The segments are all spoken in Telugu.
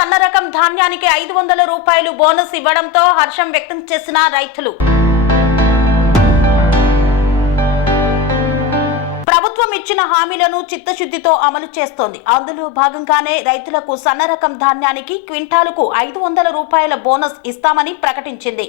సన్న రకం ధాన్యానికి 500 రూపాయలు బోనస్ ఇవ్వడంతో హర్షం వ్యక్తం చేసిన రైతులు. ప్రభుత్వం ఇచ్చిన హామీలను చిత్తశుద్ధితో అమలు చేస్తోంది. అందులో భాగంగానే రైతులకు సన్న రకం ధాన్యానికి క్వింటాలుకు 500 రూపాయల బోనస్ ఇస్తామని ప్రకటించింది.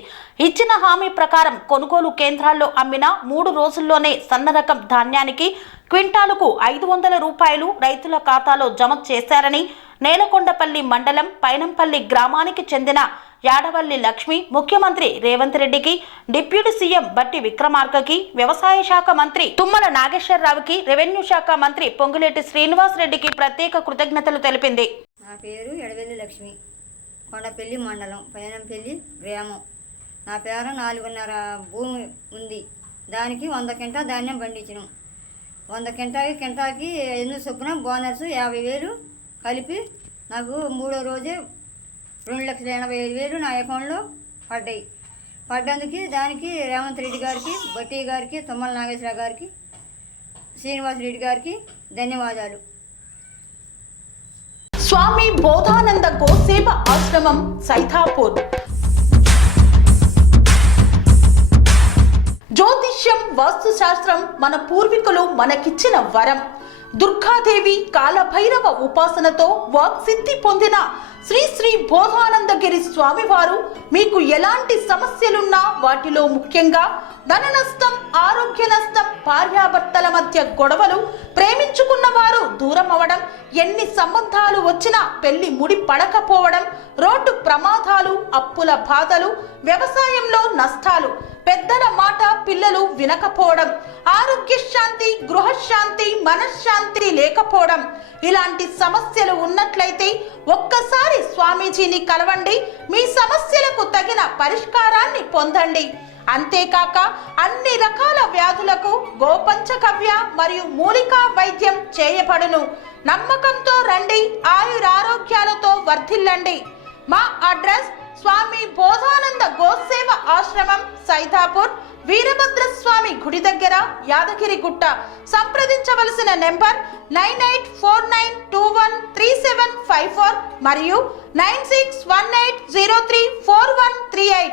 ఇచ్చిన హామీ ప్రకారం కొనుగోలు కేంద్రాల్లో అమ్మిన 3 రోజుల్లోనే సన్న రకం ధాన్యానికి క్వింటాలుకు 500 రూపాయలు రైతుల ఖాతాలో జమ చేశారని నేలకొండపల్లి మండలం పైనంపల్లి గ్రామానికి చెందిన యాడవల్లి లక్ష్మి ముఖ్యమంత్రి రేవంత్ రెడ్డికి, డిప్యూటీ సీఎం బట్టి విక్రమార్కకి, వ్యవసాయ శాఖ మంత్రి తుమ్మల నాగేశ్వరరావుకి, రెవెన్యూ శాఖ మంత్రి పొంగులేటి శ్రీనివాస్ రెడ్డికి ప్రత్యేక కృతజ్ఞతలు తెలిపింది. నా పేరు యాడవల్లి లక్ష్మి, కొండపల్లి మండలం పైనంపల్లి గ్రామం. నా పేరు 4.5 భూమి ఉంది. దానికి 100 క్వింటాల్ ధాన్యం పండించినాం. 100 క్వింటాల్కి 8 చొప్పున బోనస్ 50,000 కలిపి నాకు 3వ రోజే 2,85,000 నా అకౌంట్లో పడ్డందుకు దానికి రేవంత్ రెడ్డి గారికి, బట్టి గారికి, తుమ్మల నాగేశ్వర గారికి, శ్రీనివాస్ రెడ్డి గారికి ధన్యవాదాలు. స్వామి బోధానంద గోసేవ ఆశ్రమం సైథాపూర్. జ్యోతిష్యం, వాస్తుశాస్త్రం మన పూర్వీకులు మనకిచ్చిన వరం. దుర్గాదేవి, కాలభైరవ ఉపాసనతో వాక్సిద్ధి పొందిన శ్రీ శ్రీ బోధానందగిరి స్వామివారు మీకు ఎలాంటి సమస్యలున్నా, వాటిలో ముఖ్యంగా ధన నష్టం, ఆరోగ్య నష్టం, భార్యాభర్తల మధ్య గొడవలు, ప్రేమించుకున్న వారు దూరం అవడం, ఎన్ని సంబంధాలు వచ్చినా పెళ్లి ముడి పడకపోవడం, రోడ్డు ప్రమాదాలు, అప్పుల బాధలు, వ్యవసాయంలో నష్టాలు, పెద్దల మాట పిల్లలు వినకపోవడం, ఆరోగ్య శాంతి, గృహశాంతి, మనశ్శాంతి లేకపోవడం, ఇలాంటి సమస్యలు ఉన్నట్లయితే ఒక్కసారి స్వామీజీని కలవండి. మీ సమస్యలకు తగిన పరిష్కారాన్ని పొందండి. అంతేకాక అన్ని రకాల వ్యాధులకు గోపంచగవ్య మరియు మూలికా వైద్యం చేయబడును. నమ్మకంతో రండి, ఆయురారోగ్యాలతో వర్ధిల్లండి. మా అడ్రస్ స్వామి బోధానంద గోసేవ ఆశ్రమం సైథాపూర్, వీరభద్రస్వామి గుడి దగ్గర, యాదగిరిగుట్ట. సంప్రదించవలసిన నెంబర్ 9849213754 మరియు 9618034138.